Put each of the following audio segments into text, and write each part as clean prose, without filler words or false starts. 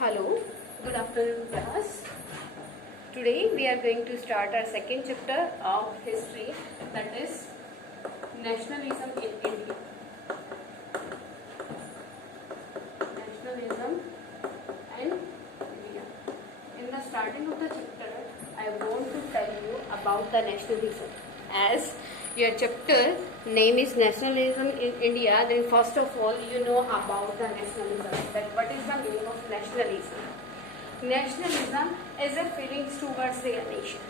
Hello, good afternoon class. Today we are going to start our second chapter of history, that is nationalism in India. Nationalism in India. In the starting of the chapter, I want to tell you about the nationalism. As your chapter name is nationalism in India, then first of all you know about the nationalism. That what is the meaning of nationalism? Nationalism is a feelings towards the nation.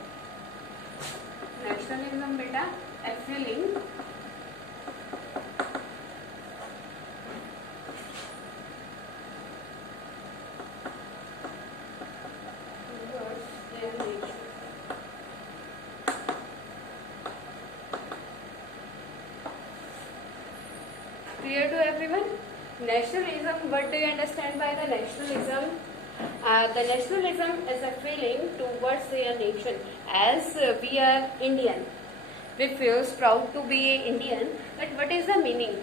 Nationalism beta a feeling towards their nation. Clear to everyone? Nationalism, what do you understand by the nationalism? The nationalism is a feeling towards their nation. As we are Indian, we feel proud to be Indian. But what is the meaning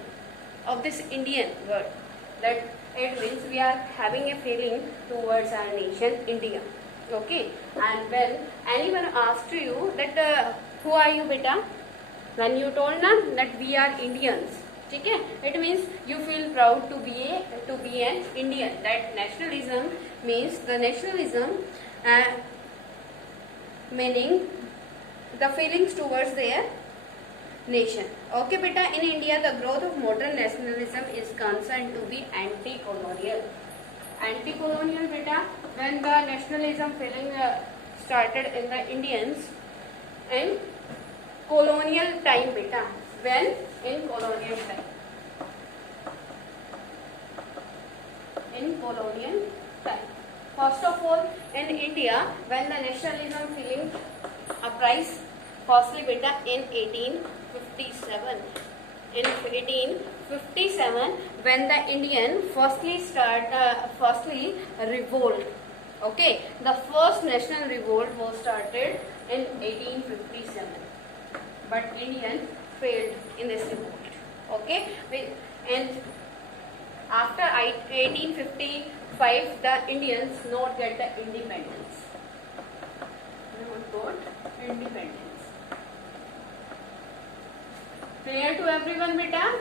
of this Indian word? That it means we are having a feeling towards our nation, India. Okay. And when anyone asks you that who are you, beta? When you told them that we are Indians, ठीक है, it means you feel proud to be an Indian. That nationalism means the nationalism meaning the feelings towards their nation. Okay beta, in India the growth of modern nationalism is concerned to be anti-colonial. Anti-colonial beta, when the nationalism feeling started in the Indians in colonial time beta. When in colonial time. In colonial time. First of all, in India, when the nationalism feeling uprise, firstly beta in 1857. In 1857, when the Indian firstly revolt. Okay, the first national revolt was started in 1857. But Indian failed in this revolt. Okay, and after 1855 the Indians not get the independence. Not got independence. Clear to everyone beta?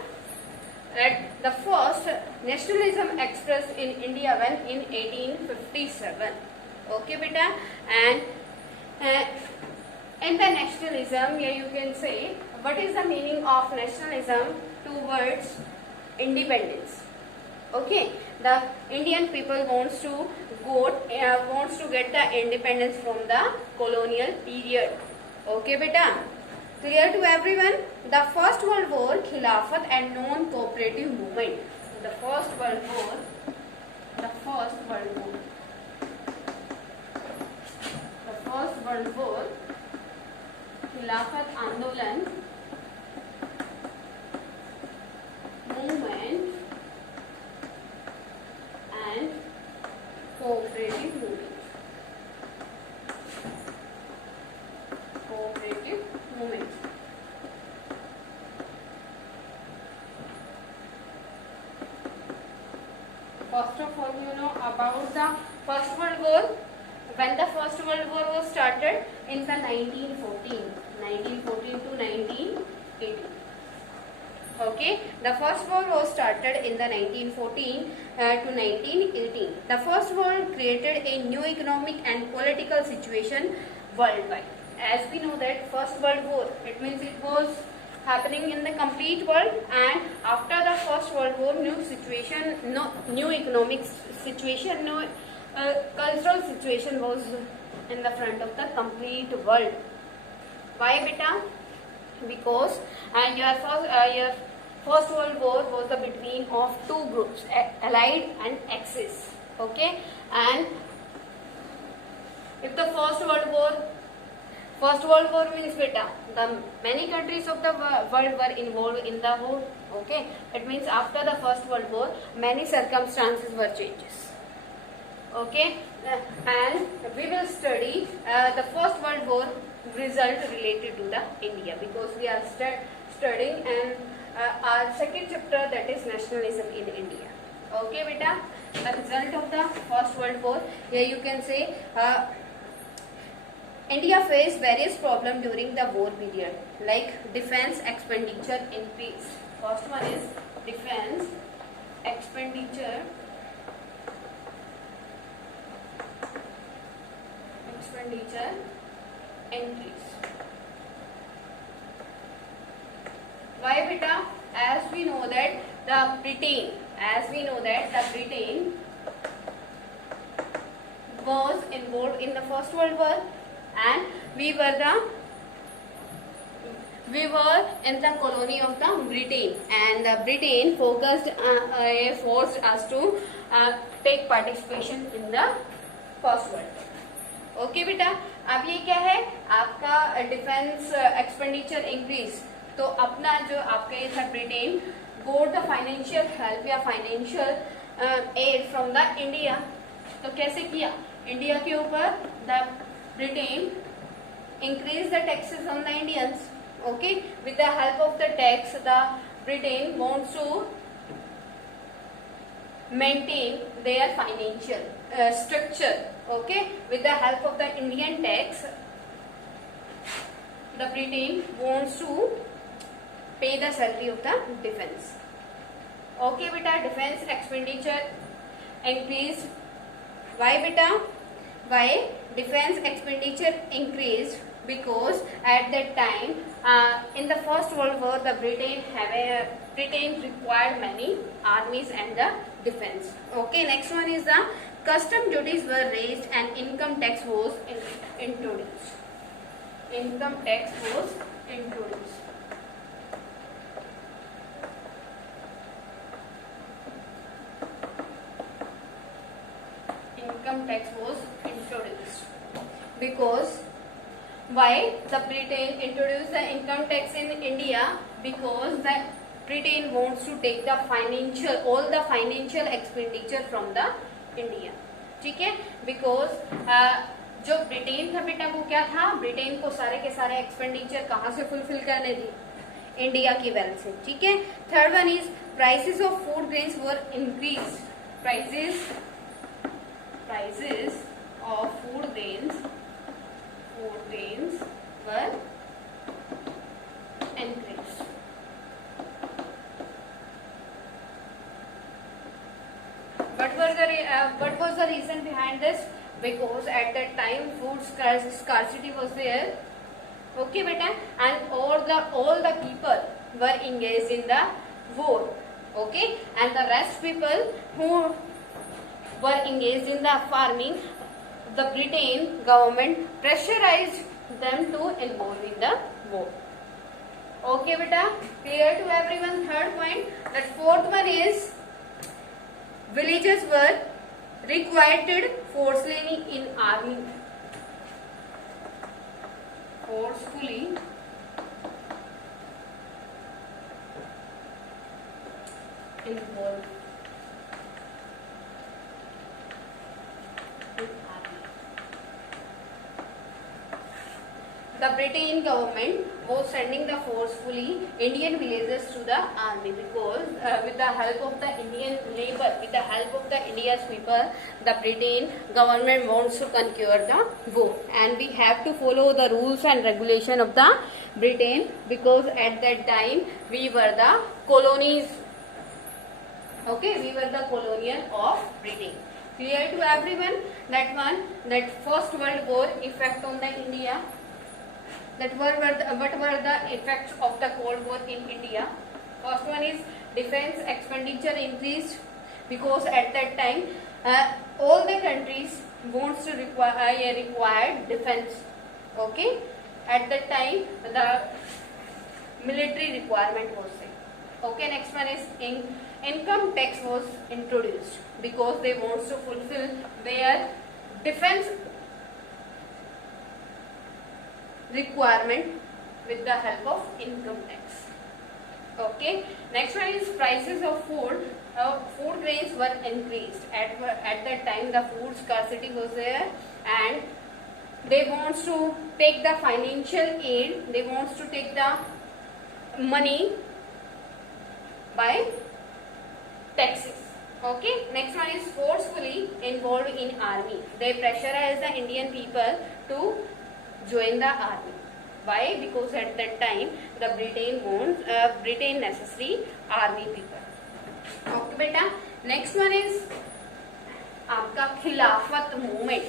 That the first nationalism expressed in India when in 1857. Okay beta, and in the nationalism, here you can say what is the meaning of nationalism towards independence. Okay, the Indian people wants to get the independence from the colonial period. Okay beta, clear to everyone? The First World War, Khilafat and non-cooperative movement. The First World War, खिलाफत आंदोलन movement and cooperative movement. First of all, you know about the First World War. When the First World War was started in the 1914 to 1918. Okay, the First War was started in the 1914 to 1918. The First War created a new economic and political situation worldwide. As we know that First World War, it means it was happening in the complete world, and after the First World War, new economic situation, cultural situation was in the front of the complete world. Why beta? Because your First World War was the between of two groups, Allied and Axis. Okay, and if the First World War means beta, the many countries of the world were involved in the war. Okay, it means after the First World War, many circumstances were changes. Okay, and we will study the First World War result related to the India, because we are studying and our second chapter, that is nationalism in India. Okay beta, the result of the First World War. Here you can say India faced various problems during the war period, like defense expenditure increase. First one is defense expenditure increase. Why beta? As we know that the Britain was involved in the First World War, and we were in the colony of the Britain, and the Britain forced us to take participation in the First World War. Okay बेटा, अब ये क्या है आपका defence expenditure increase. तो अपना जो आपका ये था Britain got the financial help या financial aid from the India. तो कैसे किया? इंडिया के ऊपर the Britain increase the taxes on the Indians. Okay, with the help of the tax the Britain wants to maintain their financial structure. Okay, with the help of the Indian tax the Britain wants to pay the salary of the defense. Okay beta, defense expenditure increased. Why beta? Why defense expenditure increased? Because at that time in the First World War the Britain required many armies and the defense. Okay, next one is the custom duties were raised and income tax was introduced. Income tax was introduced. Income tax was introduced because why the Britain introduced the income tax in India? Because the Britain wants to take the all the financial expenditure from the India. ठीक है, because जो Britain था बेटा वो क्या था, Britain को सारे के सारे एक्सपेंडिचर कहाँ से फुलफिल करने दी? इंडिया की वेल्थ से. ठीक है. Third one is prices of food grains were increase. Prices of food grains were increased. What was the reason behind this? Because at that time food scarcity was there. Okay beta, and all the people were engaged in the war. Okay, and the rest people who were engaged in the farming, the Britain government pressurized them to involve in the war. Okay beta, clear to everyone? Third point. The fourth one is villagers were required forcefully in army. Forcefully involved. The Britain government was sending the forcefully Indian villagers to the army because with the help of the Indian labor, with the help of the India's people, the Britain government wants to conquer the war, and we have to follow the rules and regulation of the Britain because at that time we were the colonies. Okay, we were the colonial of Britain. Clear to everyone? That First World War effect on the India. What were the effects of the Cold War in India? First one is defense expenditure increased because at that time all the countries wants to require defense. Okay, at that time the military requirement was there. Okay, next one is income tax was introduced because they wants to fulfill their defense requirement with the help of income tax. Okay, next one is prices of food grains were increased. At that time the food scarcity was there, and they wants to take the financial aid, they wants to take the money by taxes. Okay, next one is forcefully involved in army. They pressurized the Indian people to join the army. Why? Because at that time the Britain necessary army people. Okay बेटा, next one is आपका खिलाफत movement.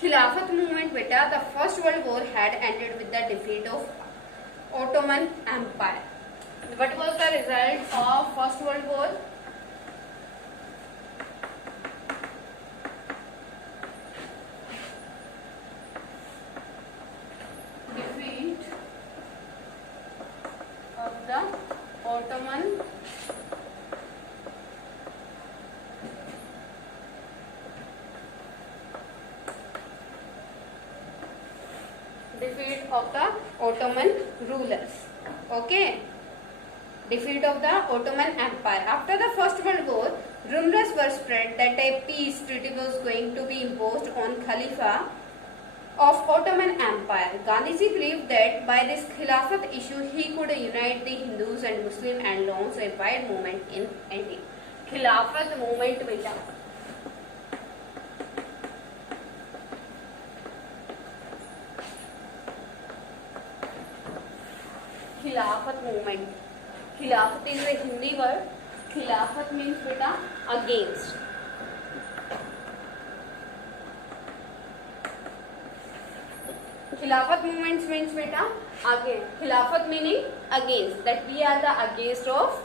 Khilafat movement beta, the first world war had ended with the defeat of Ottoman Empire. What was the result of first world war? Defeat of the Ottoman rulers. Okay, defeat of the Ottoman Empire. After the First World War, rumors were spread that a peace treaty was going to be imposed on Khalifa of Ottoman Empire. Gandhiji believed that by this Khilafat issue he could unite the Hindus and Muslims and launch a wide movement in India. Khilafat movement beta. Khilafat movement. Khilafat is a Hindi word. Khilafat means beta against. Khilafat movements means beta against. Khilafat meaning against. That we are the against of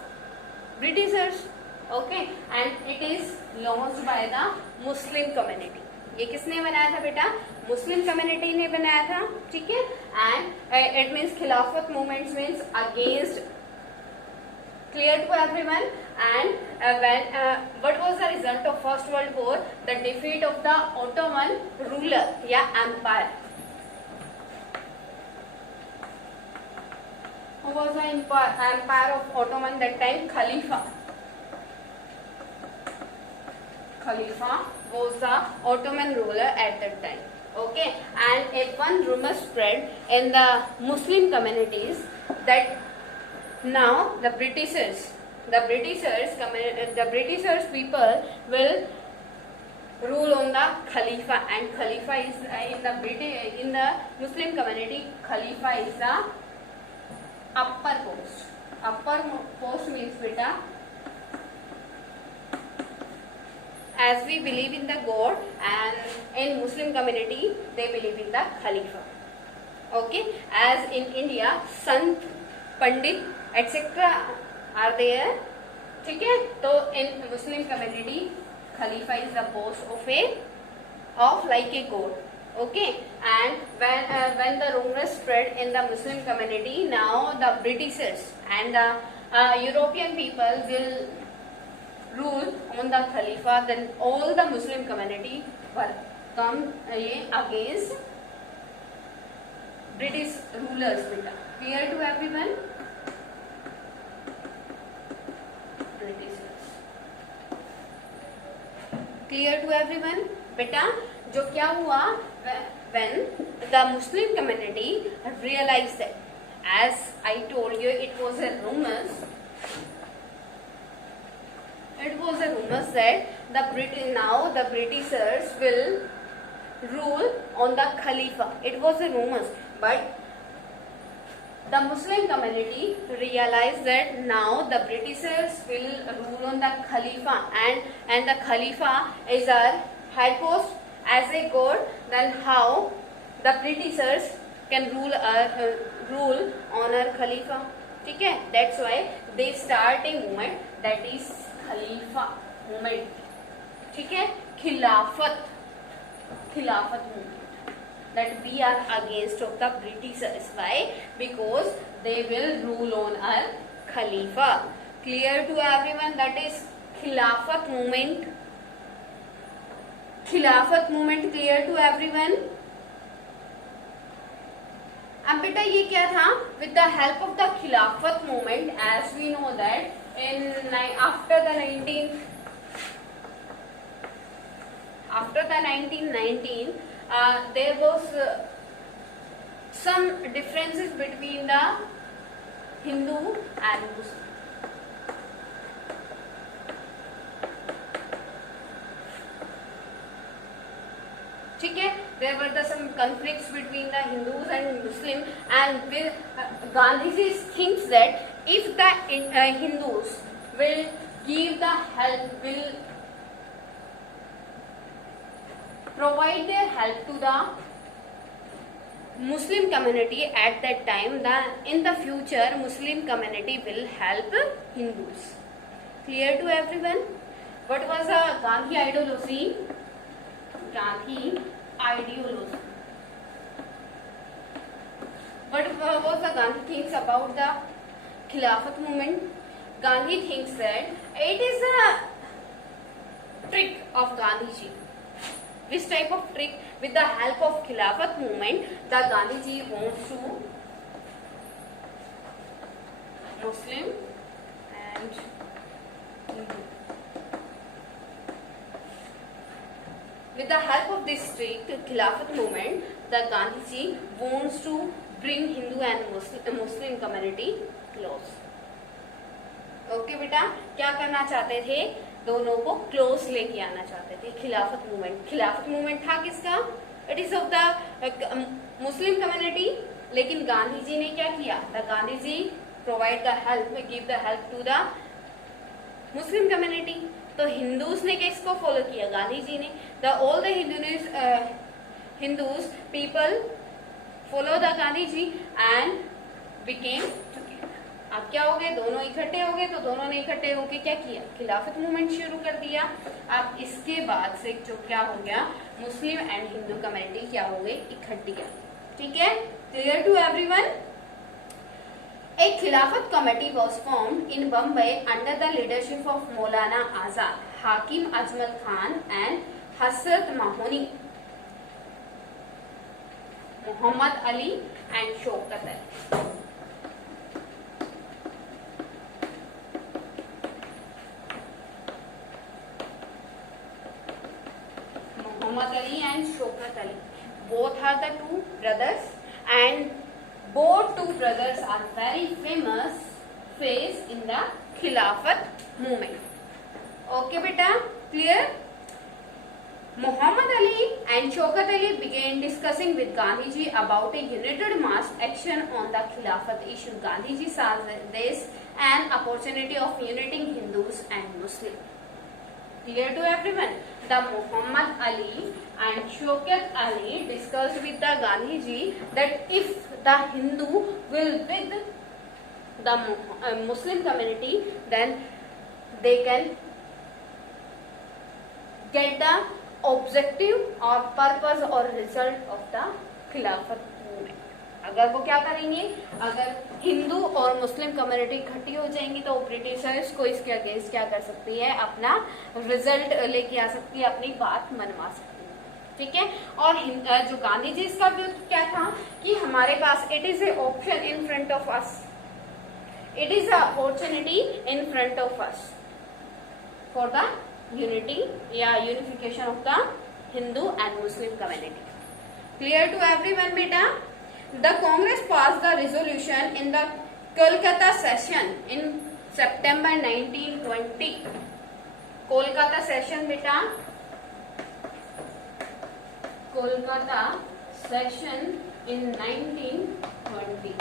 Britishers. Okay, and it is launched by the Muslim community. ये किसने बनाया था बेटा? Muslim community ने बनाया था. ठीक है, एंड इट मीन्स खिलाफत movements means against. Clear to everyone? And what was the result of First World War? The defeat of the Ottoman ruler, empire. Who was the empire of Ottoman that time? Khalifa. Khalifa was the Ottoman ruler at that time. Okay, and one rumor spread in the Muslim communities that now the Britishers people will rule on the Khalifa, and Khalifa is in the Muslim community. Khalifa is the upper post. Upper post means beta, as we believe in the God, and in Muslim community they believe in the Khalifa. Okay, as in India Sant, Pandit, etc. are there. ठीक है, तो in Muslim community Khalifa is the post of like a god. Okay, and when the rumors spread in the Muslim community, now the Britishers and the European people will rule on the Khalifa, then all the Muslim community were come against British rulers. Beta, clear to everyone? Britishers. Clear to everyone? Beta, जो क्या हुआ, when the Muslim community realized that, as I told you, it was a rumors that now the Britishers will rule on the Khalifa. It was a rumors, but the Muslim community realized that now the Britishers will rule on the Khalifa, and the Khalifa is our high post as a god. Then how the Britishers can rule on our Khalifa? ठीक है, that's why they start a movement that is Khalifa movement. ठीक है, खिलाफत movement, that we are against of the Britishers. Why? Because they will rule on our Khalifa. Clear to everyone? That is Khilafat movement. Khilafat movement clear to everyone? अब बेटा ये क्या था? With the help of the Khilafat movement, as we know that after the 1919, there was some differences between the Hindu and Muslim. ठीक है, there were some conflicts between the Hindus and Muslim, and Gandhiji thinks that if the Hindus will give the help, will provide their help to the Muslim community at that time, then in the future Muslim community will help Hindus. Clear to everyone? What was the Gandhi ideology? Gandhi ideology. What was the Gandhi thinks about the Khilafat movement? Gandhi thinks that it is a trick of Gandhiji. Which type of trick? With the help of Khilafat movement, the Gandhiji wants to Muslim and Hindu. With the help of this trick, Khilafat movement, the Gandhiji wants to bring Hindu and Muslim community close. Okay बेटा, क्या करना चाहते थे? दोनों को close लेके आना चाहते थे. खिलाफत मूवमेंट था किसका? It is of the Muslim community. लेकिन गांधी जी ने क्या किया? The Gandhi ji provide the help, give the help to the Muslim community. तो हिंदूज ने किसको फॉलो किया? गांधी जी ने. The all the Hindus people follow the Gandhi ji and became. अब क्या हो गए? दोनों इकट्ठे हो गए. तो दोनों ने इकट्ठे होके क्या किया? खिलाफत मूवमेंट शुरू कर दिया. अब इसके बाद से जो क्या हो गया, मुस्लिम एंड हिंदू कम्युनिटी क्या हो गई? इकट्ठी. ठीक है, clear to everyone? A Khilafat committee was formed in Bombay under the leadership of Maulana Azad, Hakim Ajmal Khan and Hasrat Mahoni, Muhammad Ali and Shaukat Ali. Muhammad Ali and Shaukat Ali. Both are the two brothers, and both two brothers are very famous face in the Khilafat movement. Okay, beta, clear? Muhammad Ali and Shaukat Ali began discussing with Gandhiji about a united mass action on the Khilafat issue. Gandhiji saw this an opportunity of uniting Hindus and Muslims. Clear to everyone? The Muhammad Ali and Shaukat Ali discussed with the Gandhiji that if the Hindu will with the Muslim community, then they can get the objective or purpose or result of the Khilafat movement. अगर वो क्या करेंगे? अगर हिंदू और Muslim community इकट्ठी हो जाएंगी तो ब्रिटिशर्स को इसके अगेंस्ट क्या कर सकती है? अपना रिजल्ट लेके आ सकती है, अपनी बात मनवा सकती है. ठीक है. और जो गांधी जी इसका व्यू क्या था कि हमारे पास it is a option in front of us, it is a opportunity in front of us for the unity या unification of the Hindu and Muslim community. Clear to everyone बेटा? The Congress passed the resolution in the Kolkata session in September 1920. Kolkata session beta. Kolkata session in 1920.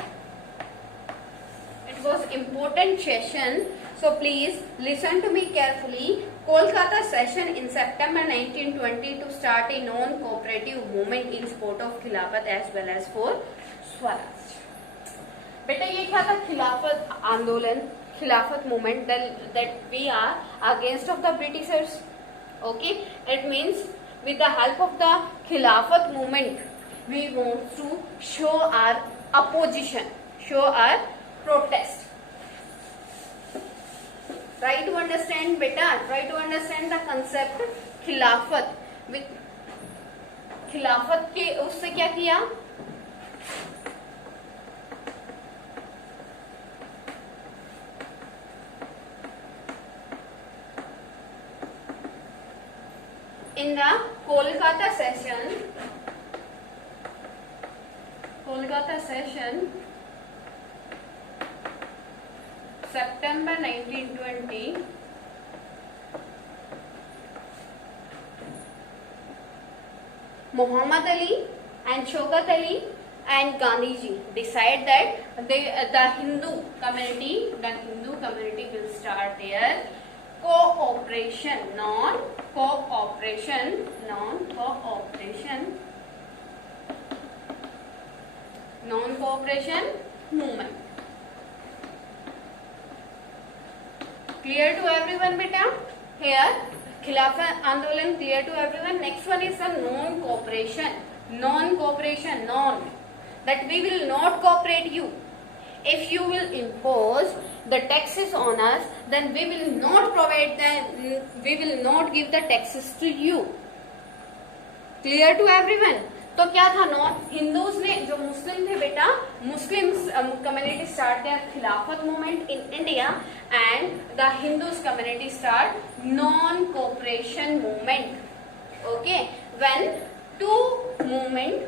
It was important session, so please listen to me carefully. Kolkata session in September 1920 to start a non-cooperative movement in support of Khilafat as well as for Swaraj. बेटा ये क्या था? खिलाफत आंदोलन, खिलाफत movement that we are against of the Britishers. Okay, it means with the help of the Khilafat movement we want to show our opposition, show our protest. Try to understand beta, try to understand the concept खिलाफत. with खिलाफत के उससे क्या किया? in the Kolkata session, September 1920, Muhammad Ali and Shaukat Ali and Gandhiji decide that the Hindu community will start their non-cooperation movement. Clear to everyone, beta? Here, Khilafat Andolan clear to everyone. Next one is the non-cooperation. That we will not cooperate you. If you will impose the taxes on us, then we will not give the taxes to you. Clear to everyone? तो क्या था non Hindus ने जो Muslim थे बेटा Muslims community start their Khilafat movement in India and the Hindus community start non cooperation movement. Okay, when two movement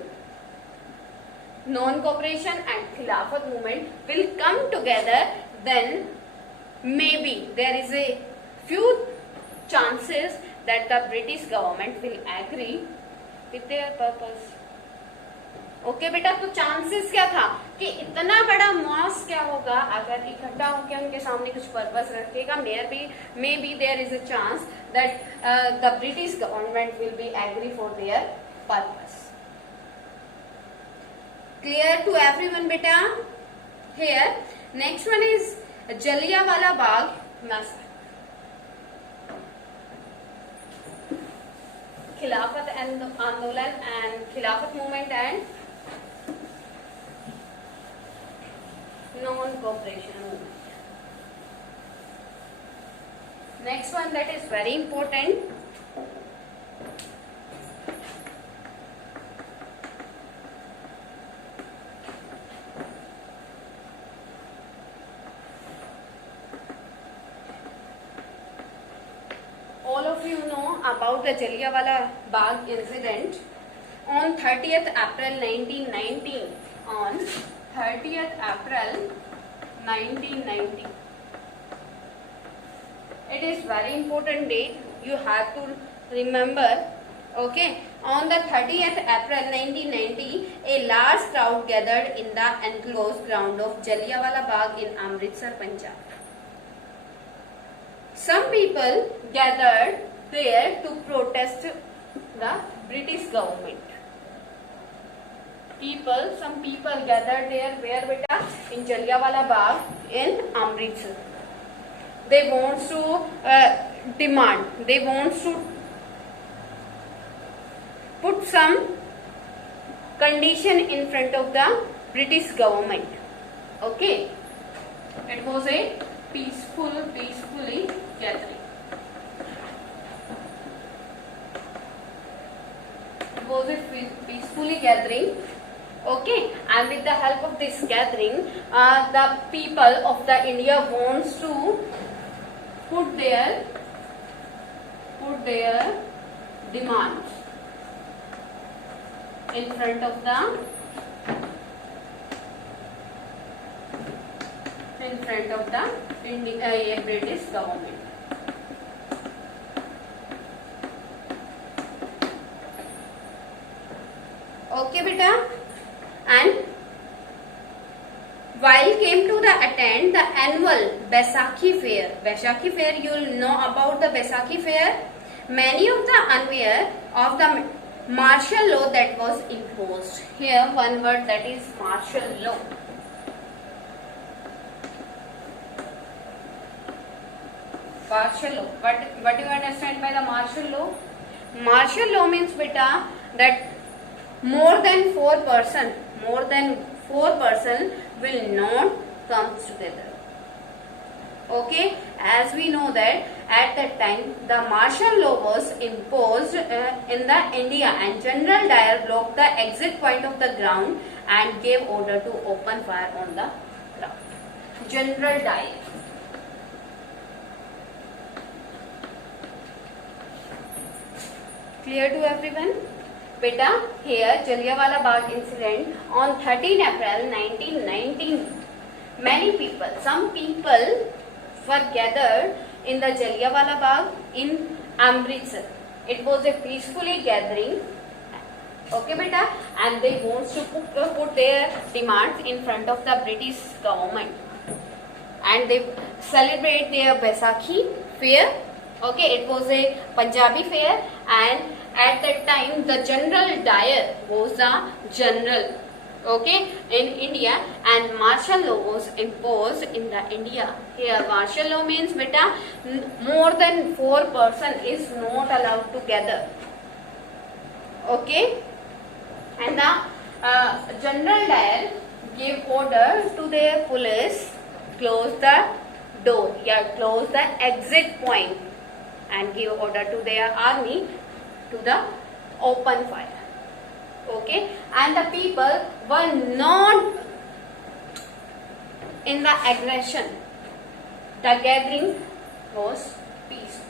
non-cooperation and Khilafat movement will come together, then maybe there is a few chances that the British government will agree with their purpose. Okay बेटा, तो chances क्या था कि इतना बड़ा moss क्या होगा अगर इकट्ठा होकर उनके सामने कुछ पर्पस रखेगा. Maybe there is a chance that the British government will be agree for their purpose. Clear to everyone, beta? Here, next one is Jallianwala Bagh massacre. Khilafat Andolan and Khilafat movement and non-cooperation movement. Next one that is very important. All of you know about the Jallianwala Bagh incident on 30th April 1919. On 30th April 1990. It is very important date. You have to remember. Okay. On the 30th April 1990, a large crowd gathered in the enclosed ground of Jallianwala Bagh in Amritsar, Punjab. Some people gathered there to protest the British government. Some people gathered there where beta? In Jallianwala Bagh in Amritsar. They want to put some condition in front of the British government. Okay. It was a peacefully gathering. It was a peacefully gathering. Okay, and with the help of this gathering, the people of the India wants to put their demands in front of the British government. Okay, beta. And while came to attend the annual Baisakhi fair, you will know about the Baisakhi fair. Many of the unaware of the martial law that was imposed. Here one word, that is martial law. Martial law. What do you understand by the martial law? Martial law means beta that more than four person will not come together. Okay, as we know that at that time the martial law was imposed in the India, and General Dyer blocked the exit point of the ground and gave order to open fire on the crowd. General Dyer. Clear to everyone? Beta, here Jallianwala Bagh incident on 13 April 1919. Many people, some people were gathered in the Jallianwala Bagh in Amritsar. It was a peacefully gathering. Okay, beta, and they want to put their demands in front of the British government, and they celebrate their Baisakhi fair. Okay, it was a Punjabi fair, and at that time the General Dyer was the general, okay, in India, and martial law was imposed in the India. Here martial law means beta, more than 4 person is not allowed to gather. Okay, and the General Dyer gave order to their police, close the door, close the exit point, and give order to their army to the open fire. Okay, and the people were not in the aggression. The gathering was peaceful.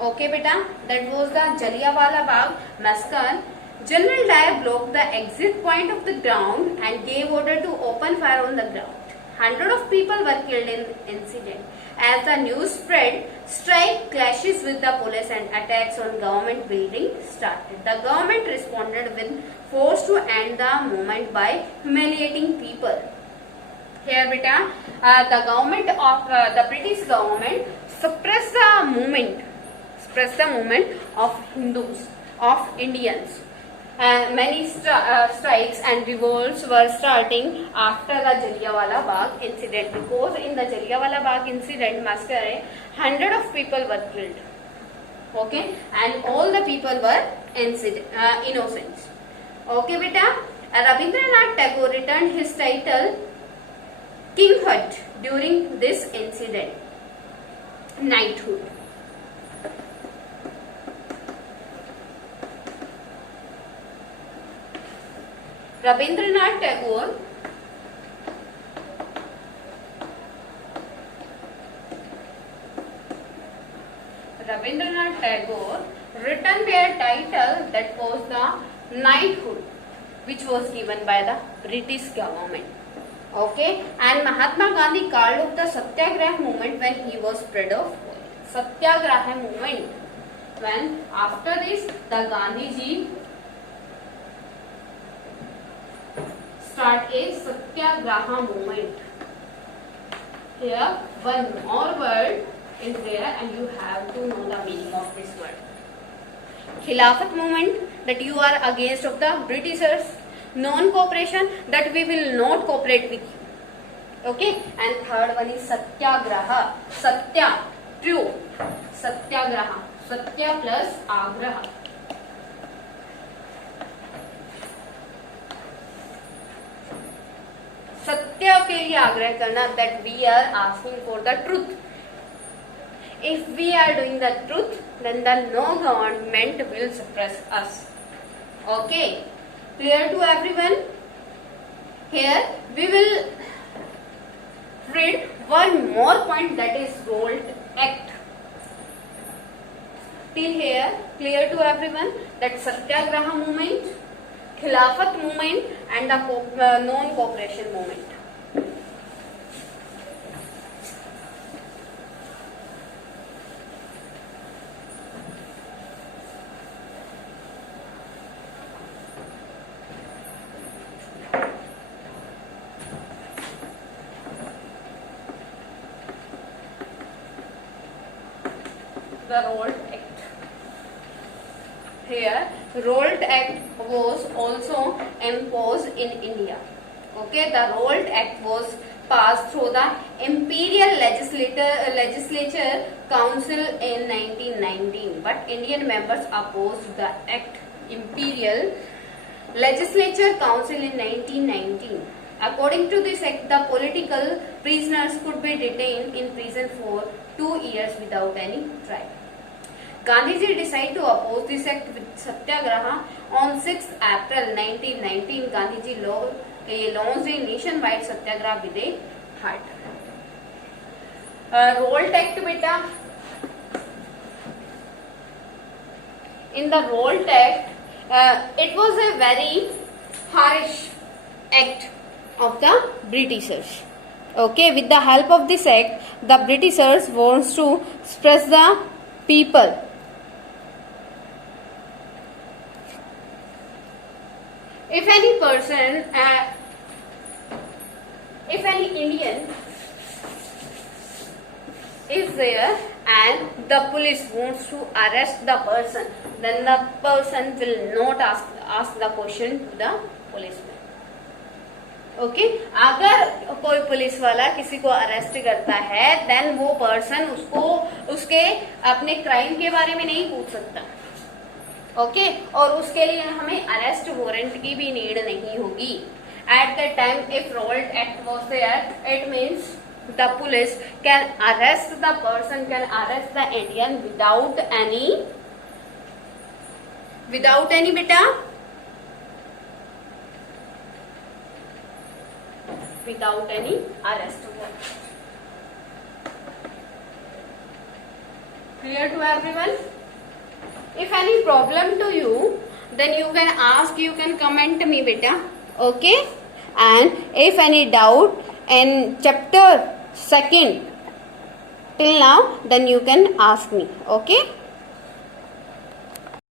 Okay, beta, that was the Jallianwala Bagh massacre. General Dyer blocked the exit point of the ground and gave order to open fire on the ground. Hundreds of people were killed in the incident. As the news spread, strike clashes with the police and attacks on government buildings started. The government responded with force to end the movement by humiliating people. Here, beta, the government of the British government suppressed the movement of Hindus, of Indians. Many strikes and revolts were starting after the Jallianwala Bagh incident, because in the Jallianwala Bagh incident massacre, hundreds of people were killed. Okay, and all the people were innocent. Okay, beta, Rabindranath Tagore returned his title kinghood during this incident, knighthood. Rabindranath Tagore returned their title, that was the knighthood, which was given by the British government. Okay, and Mahatma Gandhi called off the Satyagraha movement when he was spread of oil. Satyagraha movement, when after this the Gandhiji start a Satyagraha movement. Here one more word is there, and you have to know the meaning of this word. Khilafat movement, that you are against of the Britishers. Non-cooperation, that we will not cooperate with you. Okay, and third one is Satyagraha. Satya, true. Satyagraha, Satya plus Agraha. सत्य के लिए आग्रह करना, that we are asking for the truth. If we are doing the truth, then the no government will suppress us. Okay, clear to everyone? Here we will read one more point, that is Revolt Act. Till here, clear to everyone that Satyagraha movement, Khilafat movement, and the non-cooperation movement. The Revolt Act. Here, Revolt Act was also imposed in India. Okay, the Revolt Act was passed through the Imperial Legislature Council in 1919, but Indian members opposed the Act. Imperial Legislature Council in 1919. According to this act, the political prisoners could be detained in prison for 2 years without any trial. Gandhiji decided to oppose this act with Satyagraha. On 6 April 1919, Gandhiji launched a nationwide Satyagraha with a heart. Revolt Act, beta. in the Revolt Act, it was a very harsh act of the Britishers. Okay, with the help of this act, the Britishers wants to suppress the people. If any person, if any Indian is there and the police wants to arrest the person, then the person will not ask the question to the policeman. Okay अगर कोई police वाला किसी को arrest करता है then वो person उसको उसके अपने क्राइम के बारे में नहीं पूछ सकता. ओके और उसके लिए हमें अरेस्ट वारंट की भी नीड नहीं होगी. At the time if Revolt Act was there, it means the police can arrest the person, can arrest the Indian without any beta, without any arrest warrant. Clear to everyone? If any problem to you, then you can ask, you can comment me beta. Okay, and if any doubt in chapter 2 till now, then you can ask me. Okay.